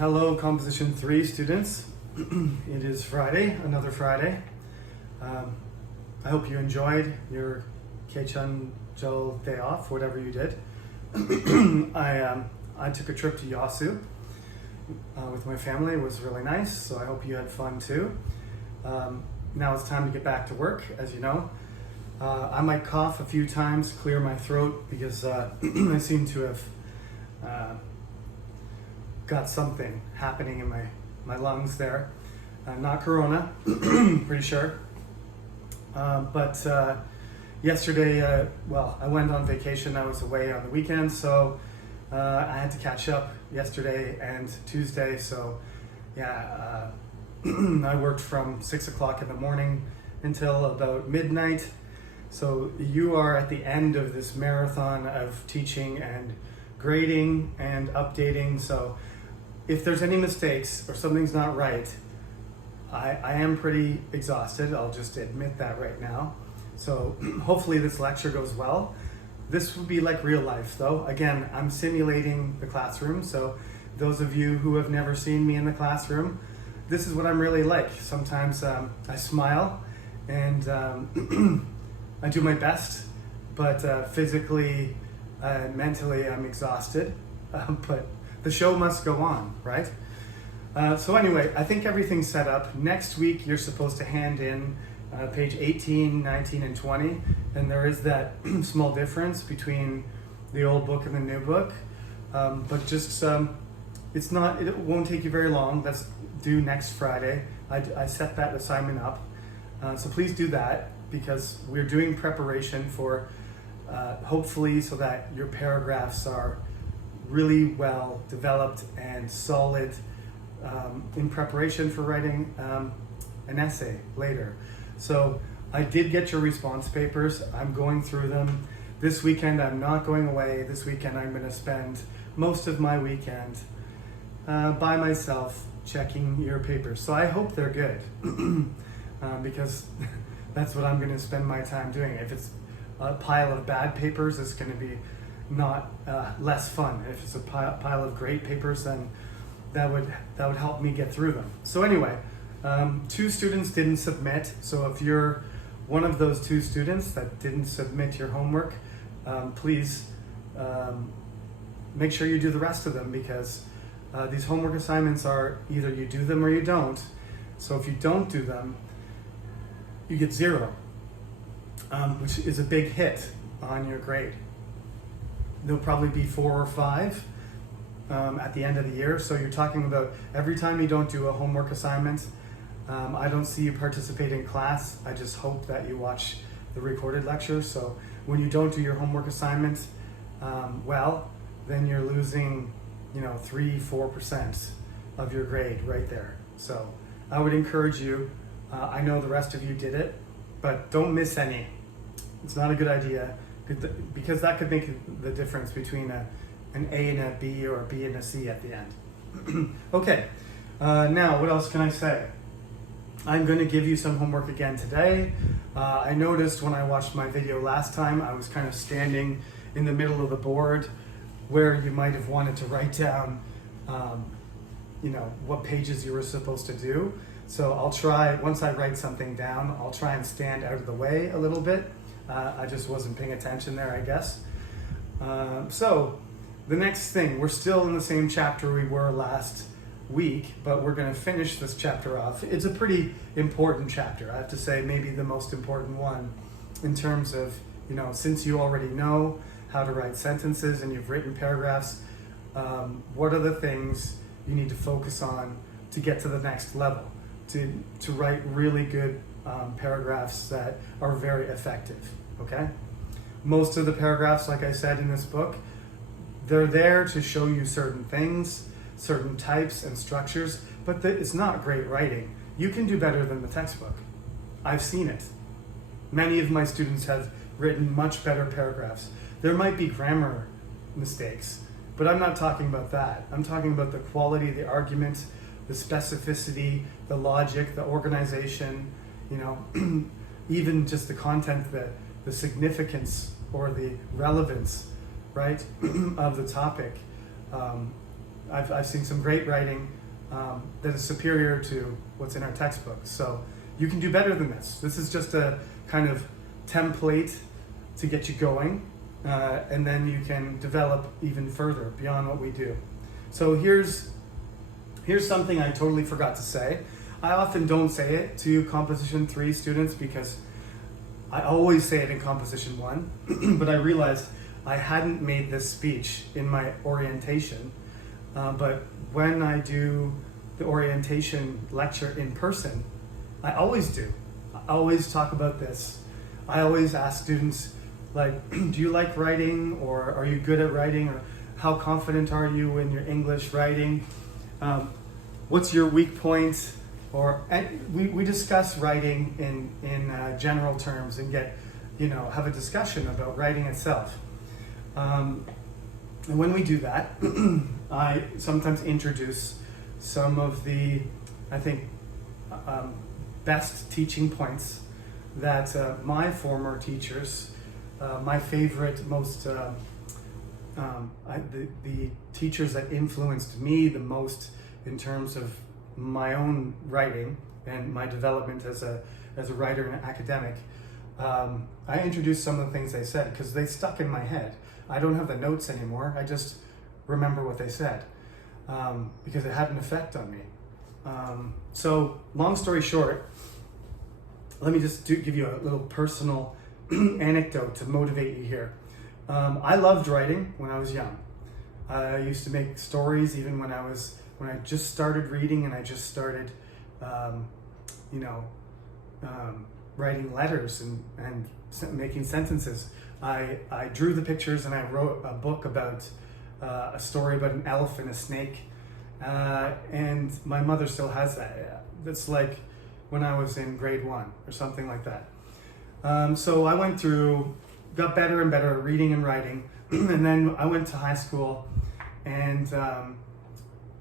Hello, Composition 3 students. It is Friday, another Friday. I hope you enjoyed your Keichanjul day off, whatever you did. I took a trip to Yasu with my family. It was really nice, so I hope you had fun too. Now it's time to get back to work, as you know. I might cough a few times, clear my throat, because I seem to have got something happening in my lungs there. Not corona, pretty sure. But yesterday, I went on vacation. I was away on the weekend, so I had to catch up yesterday and Tuesday. So yeah, I worked from 6 o'clock in the morning until about midnight. So you are at the end of this marathon of teaching and grading and updating. So if there's any mistakes or something's not right, I am pretty exhausted. I'll just admit that right now. So hopefully this lecture goes well. This would be like real life though. Again, I'm simulating the classroom. So those of you who have never seen me in the classroom, this is what I'm really like. Sometimes I smile and I do my best, but physically, mentally, I'm exhausted. But the show must go on, right? So anyway, I think everything's set up. Next week, you're supposed to hand in page 18, 19, and 20. And there is that small difference between the old book and the new book. But just, it won't take you very long. That's due next Friday. I set that assignment up. So please do that, because we're doing preparation for, hopefully, so that your paragraphs are really well developed and solid in preparation for writing an essay later. So I did get your response papers. I'm going through them. This weekend I'm not going away. This weekend I'm going to spend most of my weekend by myself checking your papers. So I hope they're good because that's what I'm going to spend my time doing. If it's a pile of bad papers, it's going to be not less fun. If it's a pile of great papers, then that would help me get through them. So anyway, 2 students didn't submit. So if you're one of those 2 students that didn't submit your homework, please make sure you do the rest of them, because these homework assignments are either you do them or you don't. So if you don't do them, you get 0, which is a big hit on your grade. There'll probably be 4 or 5 at the end of the year. So you're talking about every time you don't do a homework assignment, I don't see you participate in class. I just hope that you watch the recorded lecture. So when you don't do your homework assignment, then you're losing, 3-4% of your grade right there. So I would encourage you. I know the rest of you did it, but don't miss any. It's not a good idea, because that could make the difference between an A and a B, or a B and a C at the end. Okay, now what else can I say? I'm going to give you some homework again today. I noticed when I watched my video last time, I was kind of standing in the middle of the board where you might have wanted to write down what pages you were supposed to do. So I'll try, once I write something down, I'll try and stand out of the way a little bit. I just wasn't paying attention there, I guess. So the next thing, we're still in the same chapter we were last week, but we're going to finish this chapter off. It's a pretty important chapter. I have to say, maybe the most important one in terms of, since you already know how to write sentences and you've written paragraphs, what are the things you need to focus on to get to the next level, to write really good paragraphs that are very effective, okay? Most of the paragraphs, like I said in this book, they're there to show you certain things, certain types and structures, but it's not great writing. You can do better than the textbook. I've seen it. Many of my students have written much better paragraphs. There might be grammar mistakes, but I'm not talking about that. I'm talking about the quality, the argument, the specificity, the logic, the organization, even just the content, the significance or the relevance, right, of the topic. I've seen some great writing that is superior to what's in our textbooks. So you can do better than this. This is just a kind of template to get you going, and then you can develop even further beyond what we do. So here's something I totally forgot to say. I often don't say it to Composition 3 students because I always say it in Composition 1, but I realized I hadn't made this speech in my orientation. But when I do the orientation lecture in person, I always do. I always talk about this. I always ask students, like, do you like writing, or are you good at writing, or how confident are you in your English writing? What's your weak point? Or we discuss writing in general terms and have a discussion about writing itself. And when we do that, I sometimes introduce some of the, I think, best teaching points that my former teachers, my favorite, most, the teachers that influenced me the most in terms of my own writing and my development as a writer and an academic, I introduced some of the things they said because they stuck in my head. I don't have the notes anymore. I just remember what they said because it had an effect on me. So long story short, let me just give you a little personal anecdote to motivate you here. I loved writing when I was young. I used to make stories even when I just started reading, and I just started, writing letters and making sentences. I drew the pictures, and I wrote a book about a story about an elf and a snake. And my mother still has that. That's like when I was in grade 1 or something like that. So I got better and better at reading and writing. And then I went to high school, and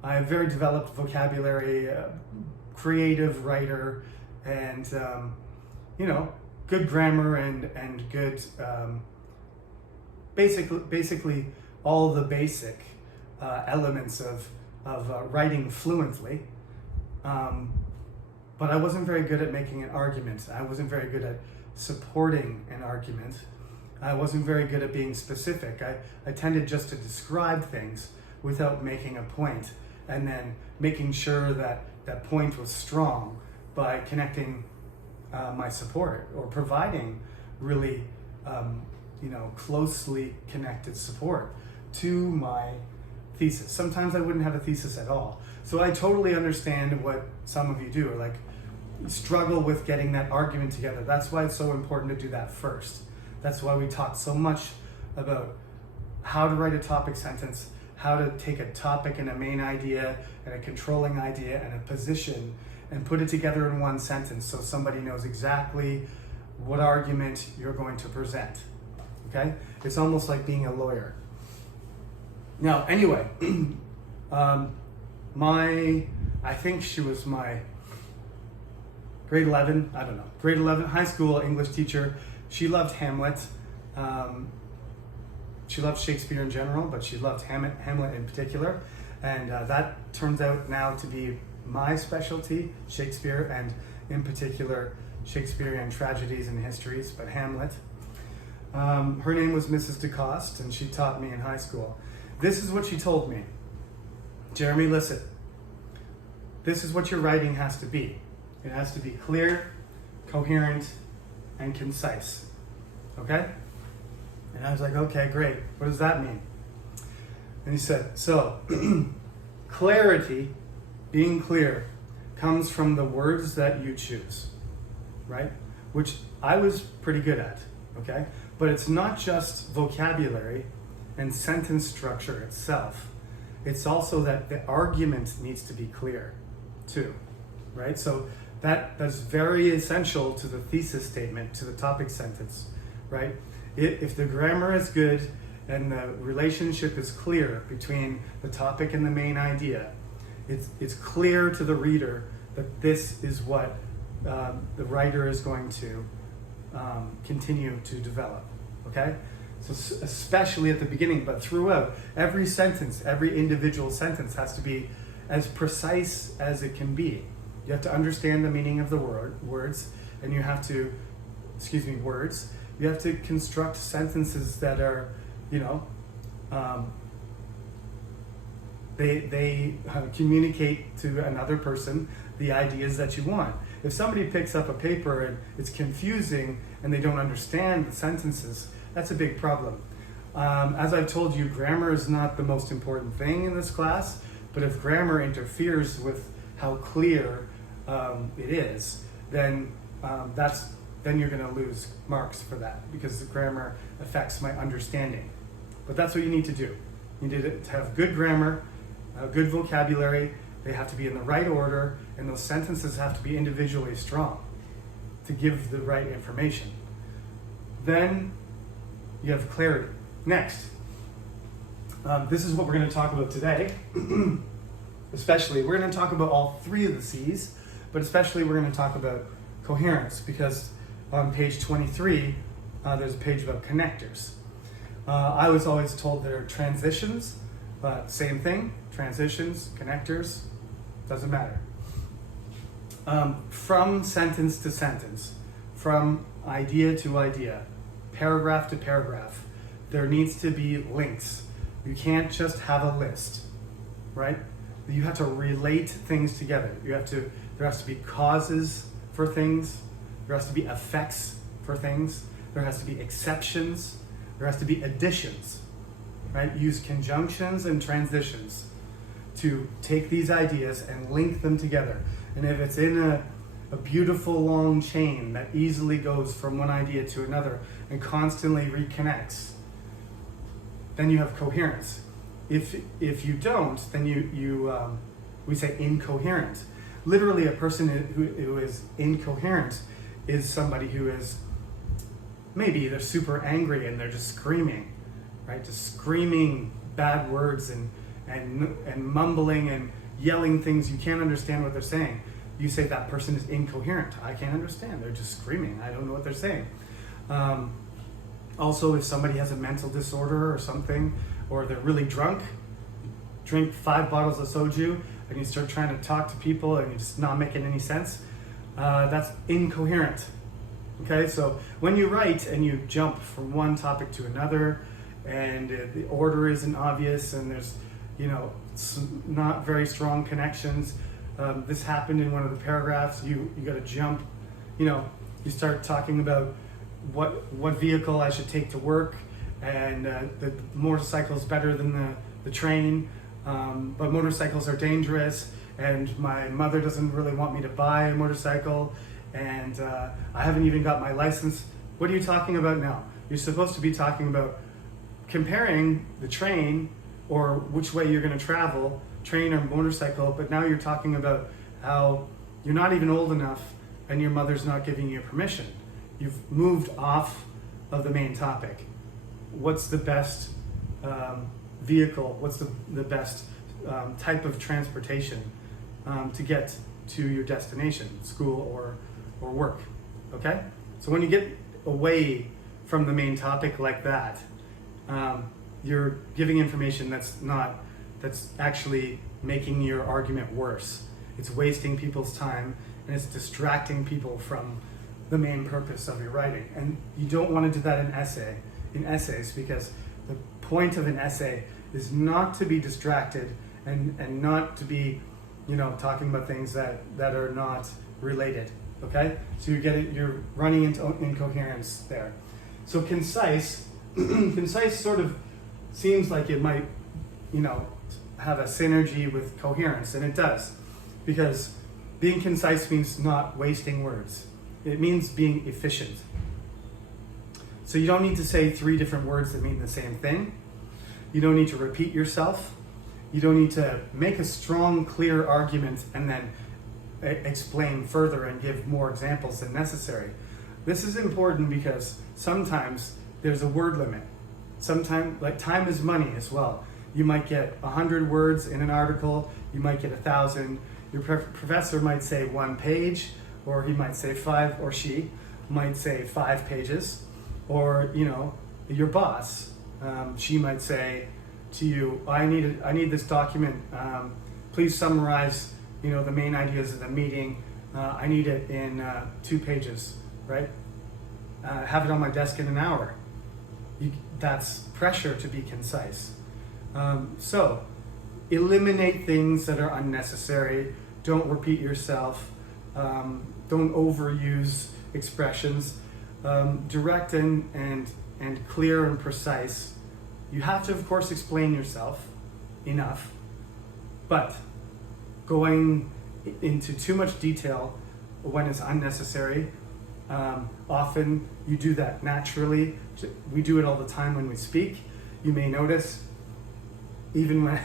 I have very developed vocabulary, creative writer, and good grammar and good basically all the basic elements of writing fluently. But I wasn't very good at making an argument. I wasn't very good at supporting an argument. I wasn't very good at being specific. I tended just to describe things without making a point, and then making sure that that point was strong by connecting my support, or providing really closely connected support to my thesis. Sometimes I wouldn't have a thesis at all. So I totally understand what some of you do, like struggle with getting that argument together. That's why it's so important to do that first. That's why we talk so much about how to write a topic sentence, how to take a topic and a main idea and a controlling idea and a position and put it together in one sentence so somebody knows exactly what argument you're going to present. Okay? It's almost like being a lawyer. Now, anyway, I think she was my grade 11, I don't know, grade 11 high school English teacher. She loved Hamlet. She loved Shakespeare in general, but she loved Hamlet in particular. And that turns out now to be my specialty, Shakespeare, and in particular, Shakespearean tragedies and histories, but Hamlet. Her name was Mrs. DeCoste, and she taught me in high school. This is what she told me. Jeremy, listen. This is what your writing has to be. It has to be clear, coherent, and concise. Okay? And I was like, okay, great. What does that mean? And he said, so, clarity, being clear, comes from the words that you choose, right? Which I was pretty good at, okay? But it's not just vocabulary and sentence structure itself. It's also that the argument needs to be clear, too, right? So that's very essential to the thesis statement, to the topic sentence, right? If the grammar is good and the relationship is clear between the topic and the main idea, it's clear to the reader that this is what the writer is going to continue to develop, okay? So especially at the beginning, but throughout, every sentence, every individual sentence has to be as precise as it can be. You have to understand the meaning of the words, and you have to, words. You have to construct sentences that are, they communicate to another person the ideas that you want. If somebody picks up a paper and it's confusing and they don't understand the sentences, that's a big problem. As I've told you, grammar is not the most important thing in this class, but if grammar interferes with how clear it is, then you're going to lose marks for that, because the grammar affects my understanding. But that's what you need to do. You need to have good grammar, good vocabulary. They have to be in the right order, and those sentences have to be individually strong to give the right information. Then you have clarity. Next, this is what we're going to talk about today. Especially, we're going to talk about all three of the C's, but especially we're going to talk about coherence, because on page 23, there's a page about connectors. I was always told they're transitions, but same thing, transitions, connectors, doesn't matter. From sentence to sentence, from idea to idea, paragraph to paragraph, there needs to be links. You can't just have a list, right? You have to relate things together. There has to be causes for things. There has to be effects for things. There has to be exceptions. There has to be additions, right? Use conjunctions and transitions to take these ideas and link them together. And if it's in a beautiful long chain that easily goes from one idea to another and constantly reconnects, then you have coherence. If you don't, then we say incoherent. Literally, a person who is incoherent is somebody who is, maybe they're super angry and they're just screaming, right? Just screaming bad words and mumbling and yelling things. You can't understand what they're saying. You say that person is incoherent. I can't understand. They're just screaming. I don't know what they're saying. Also, if somebody has a mental disorder or something, or they're really drunk, drink 5 bottles of soju, and you start trying to talk to people and you're just not making any sense, that's incoherent. Okay, so when you write and you jump from one topic to another, and the order isn't obvious, and there's, not very strong connections. This happened in one of the paragraphs. You got to jump. You start talking about what vehicle I should take to work, and the motorcycle is better than the train, but motorcycles are dangerous, and my mother doesn't really want me to buy a motorcycle, and I haven't even got my license. What are you talking about now? You're supposed to be talking about comparing the train, or which way you're going to travel, train or motorcycle, but now you're talking about how you're not even old enough and your mother's not giving you permission. You've moved off of the main topic. What's the best vehicle? What's the best type of transportation to get to your destination, school or work? Okay? So when you get away from the main topic like that, you're giving information that's actually making your argument worse. It's wasting people's time, and it's distracting people from the main purpose of your writing. And you don't want to do that in essays, because the point of an essay is not to be distracted and not to be, talking about things that are not related. Okay? So you're running into incoherence there. So concise sort of seems like it might, have a synergy with coherence, and it does, because being concise means not wasting words. It means being efficient. So you don't need to say 3 different words that mean the same thing. You don't need to repeat yourself. You don't need to make a strong, clear argument and then explain further and give more examples than necessary. This is important because sometimes there's a word limit. Sometimes, time is money as well. You might get 100 words in an article, you might get 1,000. Your professor might say 1 page, or he might say 5, or she might say 5 pages, or your boss, she might say to you, I need this document. Please summarize, the main ideas of the meeting. I need it in 2 pages, right? Have it on my desk in an hour. That's pressure to be concise. So eliminate things that are unnecessary. Don't repeat yourself. Don't overuse expressions. Direct and clear and precise. You have to, of course, explain yourself enough, but going into too much detail when it's unnecessary, often you do that naturally. We do it all the time when we speak. You may notice, even when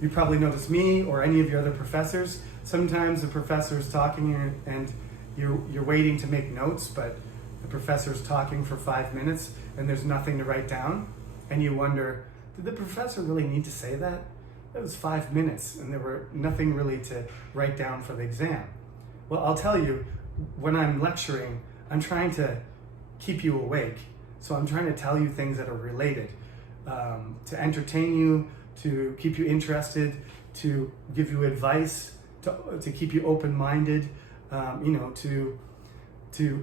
you probably notice me or any of your other professors, sometimes the professor is talking and you're waiting to make notes, but the professor is talking for 5 minutes and there's nothing to write down, and you wonder, did the professor really need to say that? That was 5 minutes and there were nothing really to write down for the exam. Well, I'll tell you, when I'm lecturing, I'm trying to keep you awake. So I'm trying to tell you things that are related, to entertain you, to keep you interested, to give you advice, to keep you open-minded,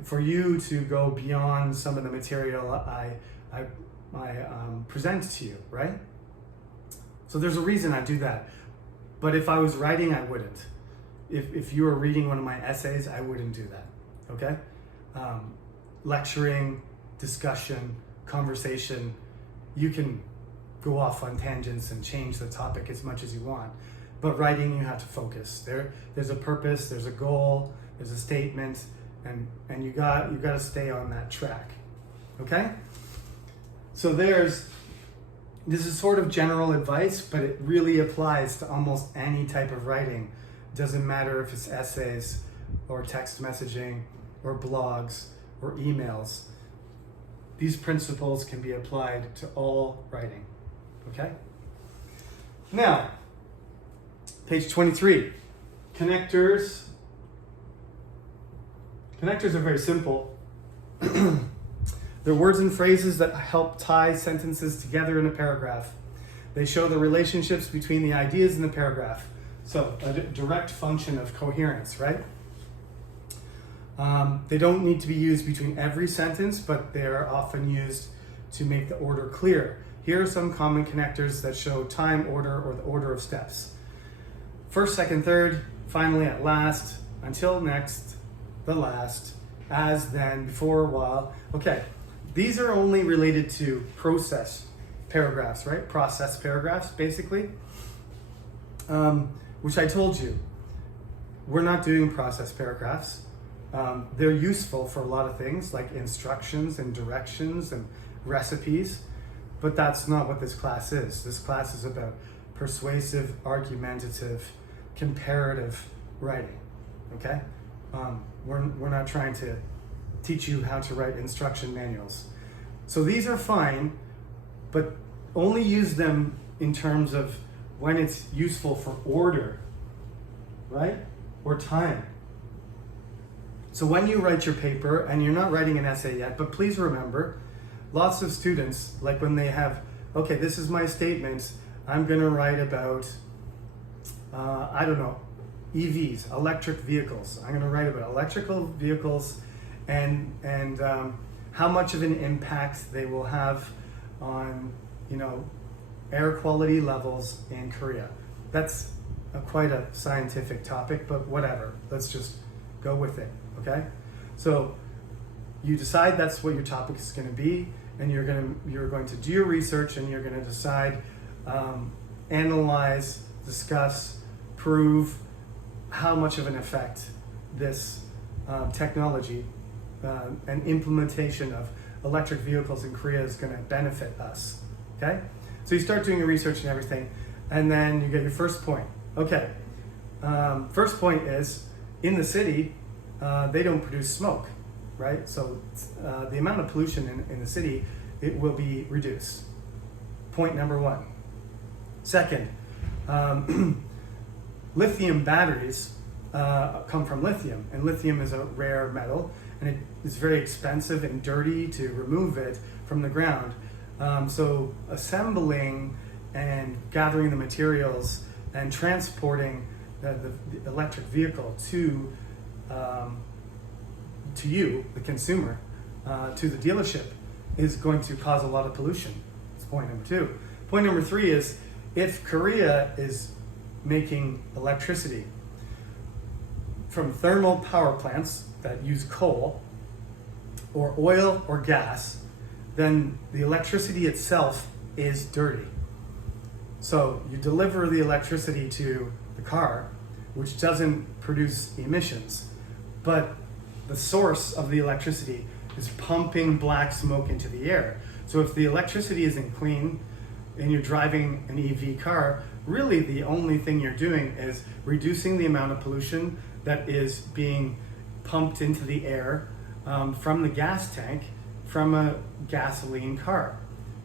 for you to go beyond some of the material I present to you, right? So there's a reason I do that. But if I was writing, I wouldn't. If you were reading one of my essays, I wouldn't do that, okay? Lecturing, discussion, conversation, you can go off on tangents and change the topic as much as you want. But writing, you have to focus. There's a purpose, there's a goal, there's a statement, and you got to stay on that track, okay? So this is sort of general advice, but it really applies to almost any type of writing. It doesn't matter if it's essays or text messaging or blogs or emails. These principles can be applied to all writing, okay? Now, page 23, connectors. Connectors are very simple. They're words and phrases that help tie sentences together in a paragraph. They show the relationships between the ideas in the paragraph. So, a direct function of coherence, right? They don't need to be used between every sentence, but they're often used to make the order clear. Here are some common connectors that show time order or the order of steps. First, second, third, finally, at last, until next, the last, as, then, before, while. Okay, these are only related to process paragraphs, right? Process paragraphs, basically. Which I told you, we're not doing process paragraphs. They're useful for a lot of things like instructions and directions and recipes, but that's not what this class is. This class is about persuasive, argumentative, comparative writing, okay? We're not trying to teach you how to write instruction manuals. So these are fine, but only use them in terms of when it's useful for order, right? Or time. So when you write your paper, and you're not writing an essay yet, but please remember, lots of students, like when they have, okay, this is my statement, I'm gonna write about, EVs, electric vehicles. I'm gonna write about electrical vehicles and how much of an impact they will have on, air quality levels in Korea. That's quite a scientific topic, but whatever, let's just go with it, okay? So you decide that's what your topic is gonna be, and you're going to do your research, and you're gonna decide, analyze, discuss, prove how much of an effect this technology and implementation of electric vehicles in Korea is gonna benefit us, okay? So you start doing your research and everything, and then you get your first point. Okay, first point is, in the city, they don't produce smoke, right? So the amount of pollution in the city, it will be reduced. Point number one. Second, lithium batteries come from lithium, and lithium is a rare metal, and it is very expensive and dirty to remove it from the ground. So assembling and gathering the materials and transporting the electric vehicle to you, the consumer, to the dealership, is going to cause a lot of pollution. That's point number 2. Point number 3 is, if Korea is making electricity from thermal power plants that use coal or oil or gas, then the electricity itself is dirty. So you deliver the electricity to the car, which doesn't produce emissions, but the source of the electricity is pumping black smoke into the air. So if the electricity isn't clean and you're driving an EV car, really the only thing you're doing is reducing the amount of pollution that is being pumped into the air from the gas tank from a gasoline car.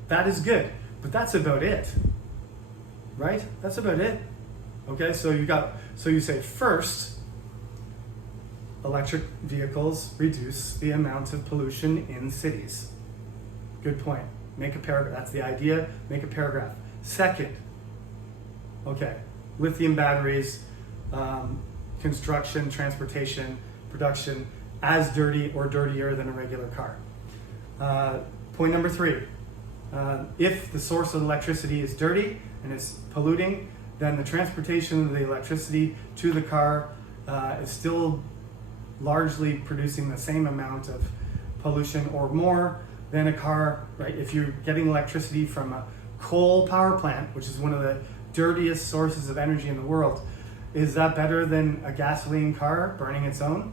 That is good, but that's about it, right? That's about it. Okay, so you say first, electric vehicles reduce the amount of pollution in cities. Good point. Make a paragraph. That's the idea. Make a paragraph. Second, okay, lithium batteries, construction, transportation, production, as dirty or dirtier than a regular car. Point number 3, if the source of electricity is dirty and it's polluting, then the transportation of the electricity to the car is still largely producing the same amount of pollution or more than a car, right? If you're getting electricity from a coal power plant, which is one of the dirtiest sources of energy in the world, is that better than a gasoline car burning its own?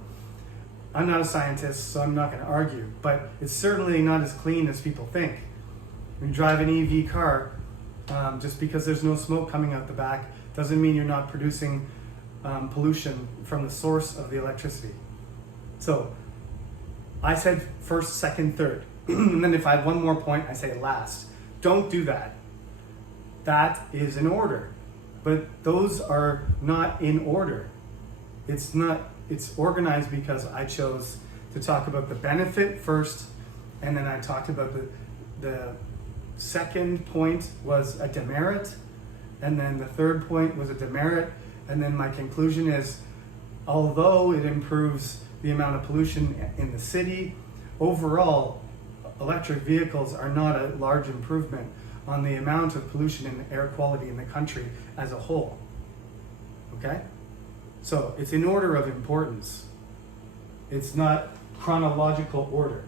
I'm not a scientist, so I'm not going to argue, but it's certainly not as clean as people think. When you drive an EV car, just because there's no smoke coming out the back doesn't mean you're not producing pollution from the source of the electricity. So I said first, second, third. And then if I have one more point, I say last. Don't do that. That is in order. But those are not in order. It's organized because I chose to talk about the benefit first, and then I talked about the second point was a demerit, and then the third point was a demerit, and then my conclusion is, although it improves the amount of pollution in the city, overall, electric vehicles are not a large improvement on the amount of pollution and air quality in the country as a whole. Okay? So it's in order of importance. It's not chronological order.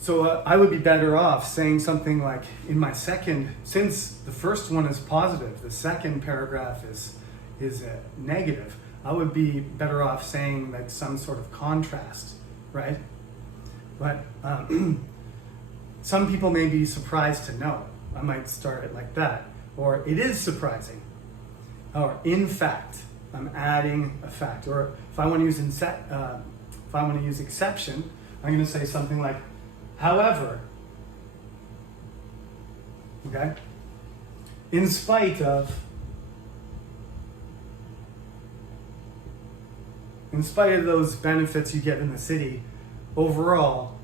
So I would be better off saying something like, in my second, since the first one is positive, the second paragraph is negative, I would be better off saying like some sort of contrast, right? But some people may be surprised to know. I might start it like that. Or it is surprising. Or in fact, I'm adding a fact. Or if I want to use exception, I'm going to say something like, however, okay, in spite of those benefits you get in the city, overall,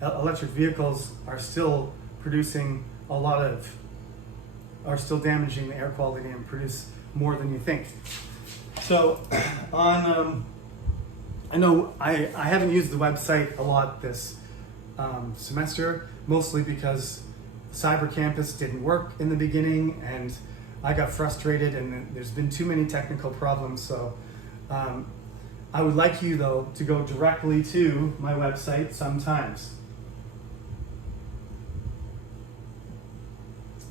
electric vehicles are still damaging the air quality and produce more than you think. So I know I haven't used the website a lot this semester, mostly because Cyber Campus didn't work in the beginning and I got frustrated and there's been too many technical problems. So I would like you though to go directly to my website sometimes.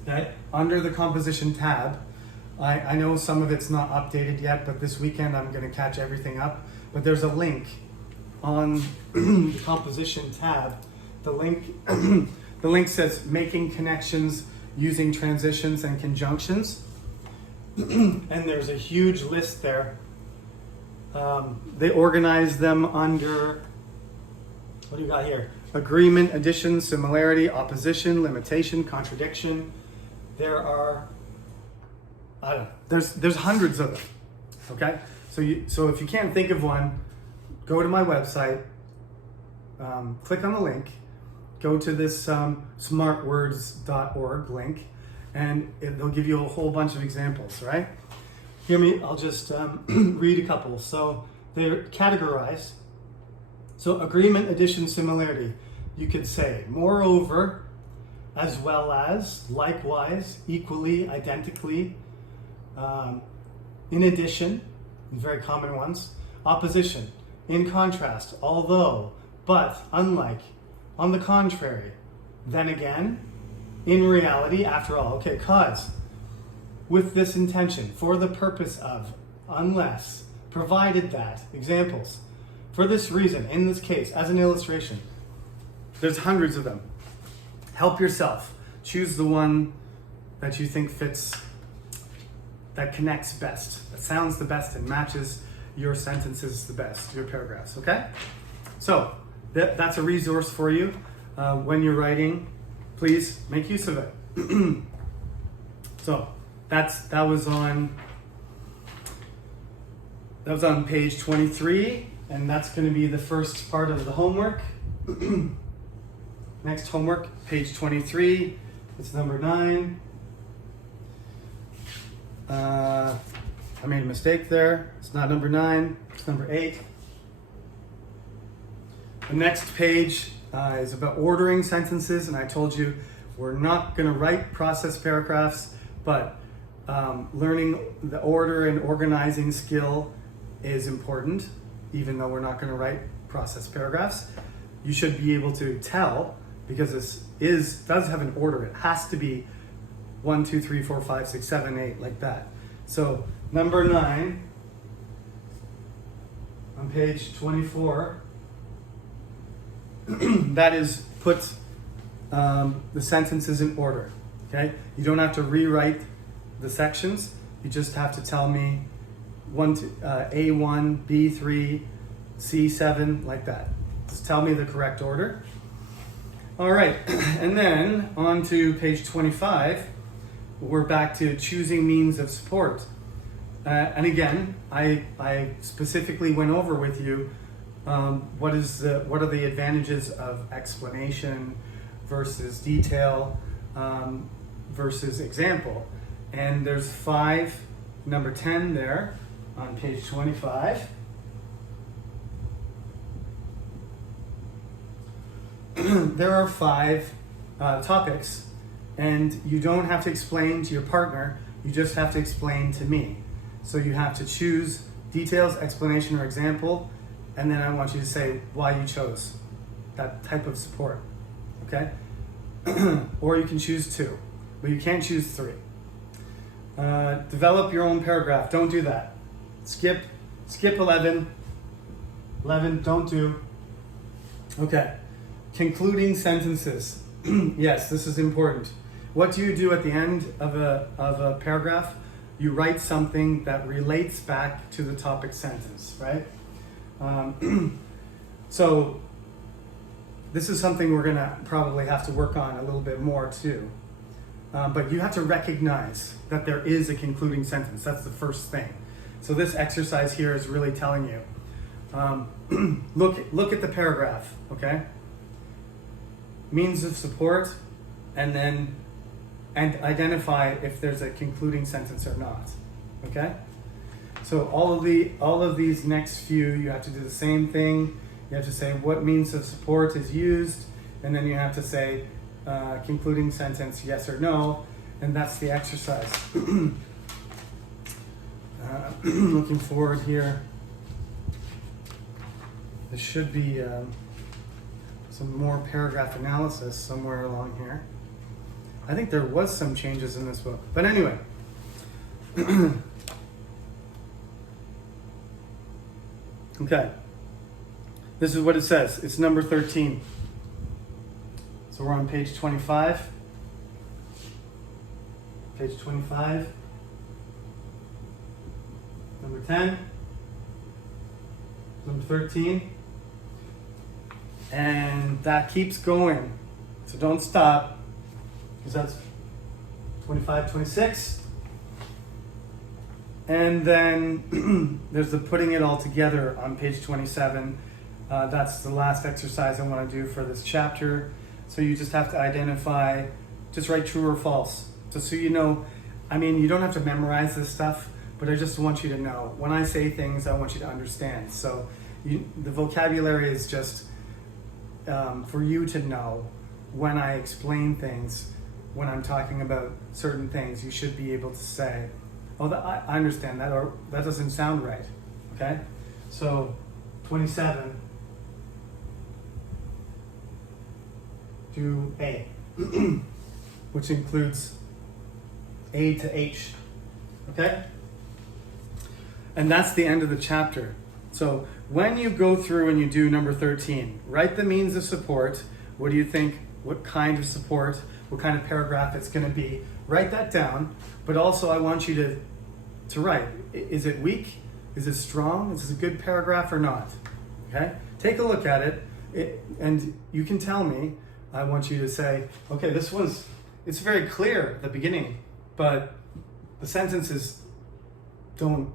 Okay, under the composition tab, I know some of it's not updated yet, but this weekend I'm going to catch everything up. But there's a link on the composition tab. The link says making connections using transitions and conjunctions. And there's a huge list there. They organize them under, what do you got here? Agreement, addition, similarity, opposition, limitation, contradiction. There are, there's hundreds of them. Okay, so if you can't think of one, go to my website, click on the link, go to this smartwords.org link, and they'll give you a whole bunch of examples, right? Hear me, I'll just read a couple. So they're categorized. So agreement, addition, similarity. You could say moreover, as well as, likewise, equally, identically, in addition, very common ones. Opposition, in contrast, although, but, unlike, on the contrary, then again, in reality, after all. Okay, cause, with this intention, for the purpose of, unless, provided that, examples, for this reason, in this case, as an illustration. There's hundreds of them. Help yourself. Choose the one that you think fits, that connects best, that sounds the best and matches your sentences the best, your paragraphs, okay? So, that's a resource for you. When you're writing, please make use of it. So, that was on page 23, and that's going to be the first part of the homework. Next homework, page 23. It's number 9. I made a mistake there. It's not number 9. It's number 8. The next page is about ordering sentences, and I told you we're not going to write process paragraphs, but learning the order and organizing skill is important, even though we're not going to write process paragraphs. You should be able to tell, because this does have an order. It has to be 1, 2, 3, 4, 5, 6, 7, 8, like that. So number 9 on page 24, that is put the sentences in order. Okay, you don't have to rewrite the sections. You just have to tell me A1, B3, C7, like that. Just tell me the correct order. All right, and then on to page 25, we're back to choosing means of support. And again, I specifically went over with you what are the advantages of explanation versus detail versus example. And there's 5, number 10 there on page 25. There are 5 topics, and you don't have to explain to your partner, you just have to explain to me. So you have to choose details, explanation, or example, and then I want you to say why you chose that type of support, okay? Or you can choose 2, but you can't choose 3. Develop your own paragraph. Don't do that. Skip 11. 11, don't do. Okay. Concluding sentences. Yes, this is important. What do you do at the end of a paragraph? You write something that relates back to the topic sentence, right? So this is something we're gonna probably have to work on a little bit more too. But you have to recognize that there is a concluding sentence. That's the first thing. So this exercise here is really telling you. Look at the paragraph, okay? Means of support, and identify if there's a concluding sentence or not. Okay? So all of these next few, you have to do the same thing. You have to say what means of support is used, and then you have to say concluding sentence, yes or no, and that's the exercise. Looking forward here. There should be some more paragraph analysis somewhere along here. I think there was some changes in this book, but anyway. Okay, this is what it says. It's number 13. So we're on page 25. Page 25. Number 10. Number 13. And that keeps going. So don't stop, because that's 25, 26. And then there's the putting it all together on page 27. That's the last exercise I want to do for this chapter. So you just have to identify, just write true or false. Just so you know, I mean, you don't have to memorize this stuff, but I just want you to know. When I say things, I want you to understand. So the vocabulary is just for you to know when I explain things, when I'm talking about certain things, you should be able to say, oh, I understand that, or that doesn't sound right, okay? So 27, do A, which includes A to H, okay? And that's the end of the chapter. So when you go through and you do number 13, write the means of support. What do you think, what kind of support, what kind of paragraph it's going to be? Write that down, but also I want you to write, is it weak? Is it strong? Is this a good paragraph or not? Okay? Take a look at it, and you can tell me. I want you to say, okay, it's very clear at the beginning, but the sentences don't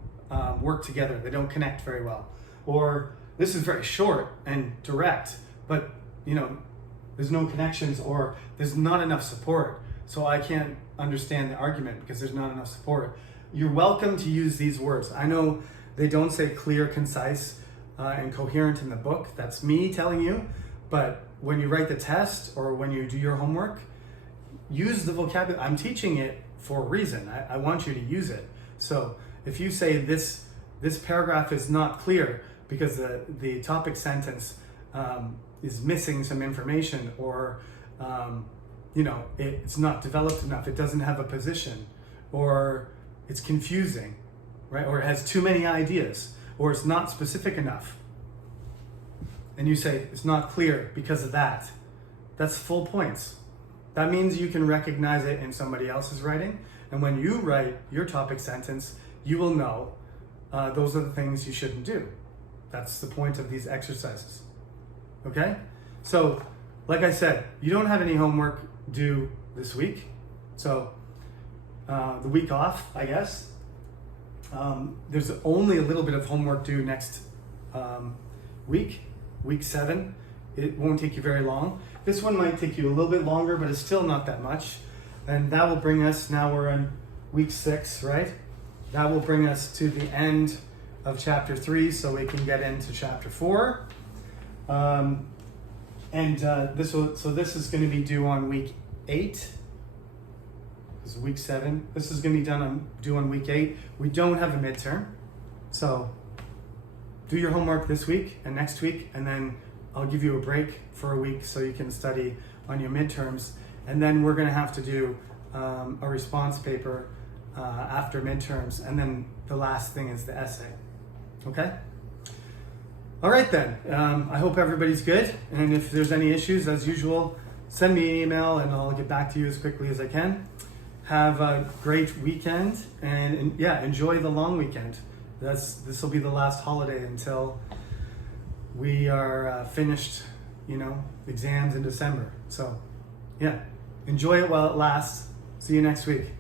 work together. They don't connect very well. Or this is very short and direct, but there's no connections, or there's not enough support. So I can't understand the argument because there's not enough support. You're welcome to use these words. I know they don't say clear, concise, and coherent in the book. That's me telling you. But when you write the test or when you do your homework, use the vocabulary. I'm teaching it for a reason. I want you to use it. So if you say this paragraph is not clear because the topic sentence is missing some information, or it's not developed enough, it doesn't have a position, or it's confusing, right? Or it has too many ideas, or it's not specific enough, and you say it's not clear because of that, that's full points. That means you can recognize it in somebody else's writing, and when you write your topic sentence, you will know those are the things you shouldn't do. That's the point of these exercises. Okay? So, like I said, you don't have any homework due this week. So, the week off, I guess. There's only a little bit of homework due next week 7. It won't take you very long. This one might take you a little bit longer, but it's still not that much. And that will bring us, now we're in week 6, right? That will bring us to the end of chapter 3, so we can get into chapter 4. This is going to be due on week 8. This is week 7. This is going to be due on week 8. We don't have a midterm, so do your homework this week and next week, and then I'll give you a break for a week so you can study on your midterms. And then we're going to have to do a response paper after midterms, and then the last thing is the essay. Okay? All right then. I hope everybody's good, and if there's any issues, as usual, send me an email and I'll get back to you as quickly as I can. Have a great weekend, and enjoy the long weekend. This will be the last holiday until we are finished, exams in December. So, enjoy it while it lasts. See you next week.